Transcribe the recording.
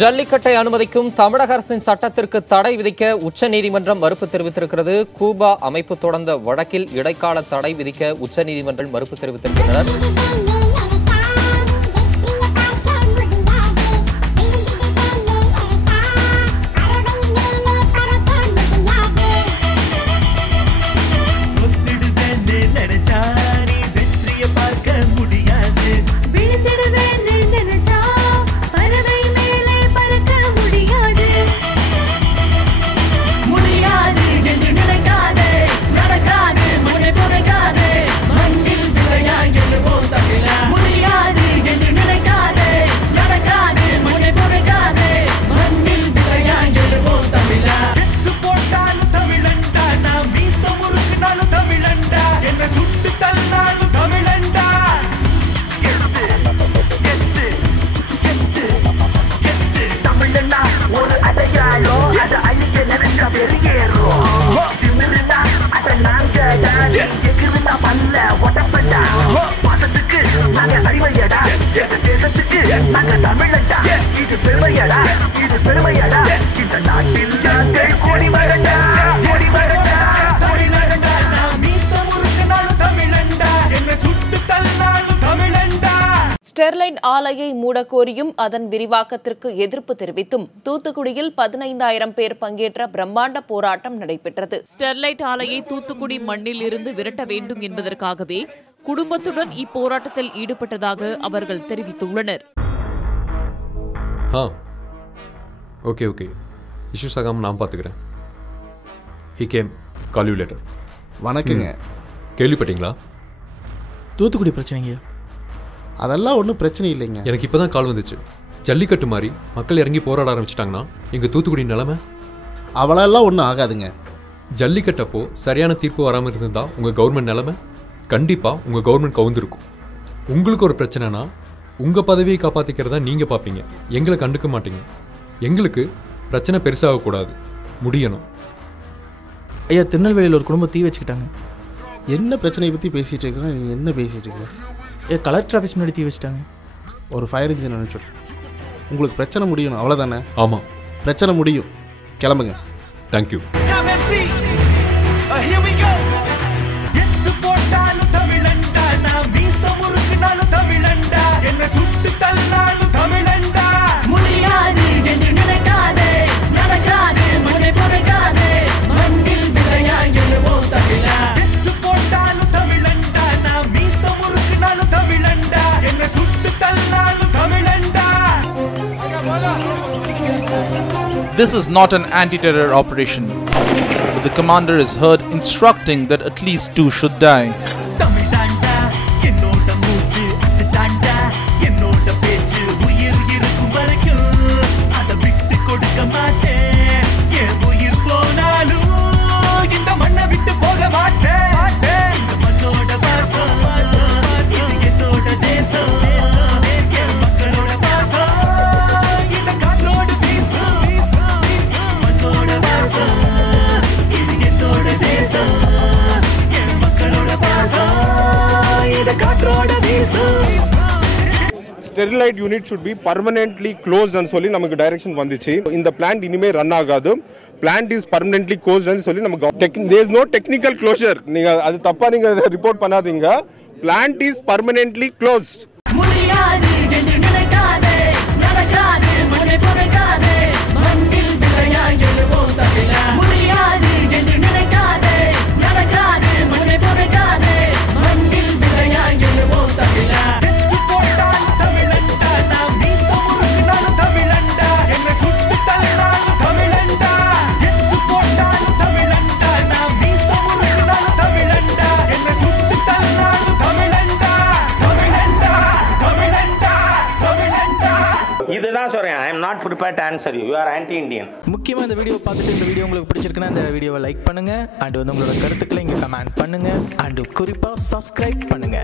ஜல்லிக்கட்டை அனுமதிக்கும் தமிழக அரசின் சட்டத்திற்கு தடை விதிக்க உச்சநீதிமன்றம் மறுப்பு தெரிவித்திருக்கிறது. கூபா அமைப்பு தொடர்ந்த வழக்கில் இடைக்கால தடை விதிக்க உச்சநீதிமன்றம் மறுப்பு தெரிவித்திருக்கின்றனர். ஸ்டெர்லைட் ஆலையை மூடக்கோரியும் அதன் விரிவாக்கத்திற்கு எதிர்ப்பு தெரிவித்தும் தூத்துக்குடியில் 15,000 பேர் பங்கேற்ற பிரம்மாண்ட போராட்டம் நடைபெற்றது. ஸ்டெர்லைட் ஆலையை தூத்துக்குடி மண்ணில் இருந்து விரட்ட வேண்டும் என்பதற்காகவே குடும்பத்துடன் இப்போராட்டத்தில் ஈடுபட்டதாக அவர்கள் தெரிவித்துள்ளனர். ஓகே இஷ்யூஸ் ஆகாம நான் பார்த்துக்கிறேன். He came call you later. வணக்கங்க. கேள்விப்பட்டீங்களா? தூத்துக்குடி பிரச்சனைங்க. அதெல்லாம் ஒன்றும் பிரச்சனை இல்லைங்க. எனக்கு இப்போ தான் கால் வந்துச்சு. ஜல்லிக்கட்டு மாதிரி மக்கள் இறங்கி போராட ஆரம்பிச்சிட்டாங்கன்னா எங்கள் தூத்துக்குடி நிலைமை அவளெல்லாம் ஒன்றும் ஆகாதுங்க. ஜல்லிக்கட்டப்போ சரியான தீர்ப்பு வராமல் இருந்தால் உங்கள் கவர்மெண்ட் நிலைமை கண்டிப்பாக உங்கள் கவர்மெண்ட் கவுந்திருக்கும். உங்களுக்கு ஒரு பிரச்சனைனா உங்கள் பதவியை காப்பாற்றிக்கிறதா நீங்கள் பார்ப்பீங்க, எங்களை கண்டுக்க மாட்டீங்க. எங்களுக்கு பிரச்சனை பெருசாகக்கூடாது, முடியணும். ஐயா, திருநெல்வேலியில் ஒரு குடும்பம் தீ வச்சுக்கிட்டாங்க. என்ன பிரச்சனையை பற்றி பேசிகிட்டு இருக்கோம்? நீங்கள் என்ன பேசிகிட்டு இருக்கீங்க? கலெக்டர் ஆஃபீஸ் முன்னாடி தீ வச்சுட்டாங்க. ஒரு ஃபயர் இன்ஜின் அனுப்பிச்சு. உங்களுக்கு பிரச்சனை முடியணும், அவ்வளோதானே? ஆமாம், பிரச்சனை முடியும். கிளம்புங்க. Thank you. This is not an anti-terror operation. The commander is heard instructing that at least 2 should die. Sterilite unit should be permanently closed and solli namakku direction vandichi. In the plant inime run agadu. Plant is permanently closed and solli namakku there is no technical closure. Neenga adu thappa neenga report panadinga. Plant is permanently closed. I am not prepared to answer you. You are anti-Indian. முக்கியமாக இந்த video பார்த்துட்டு இந்த video உங்களுக்கு பிடிச்சிருக்குன்னா இந்த வீடியோவை like பண்ணுங்க and உங்களோட கருத்துக்களை இங்கே கமெண்ட் பண்ணுங்க அண்ட் குறிப்பாக சப்ஸ்கிரைப் பண்ணுங்க.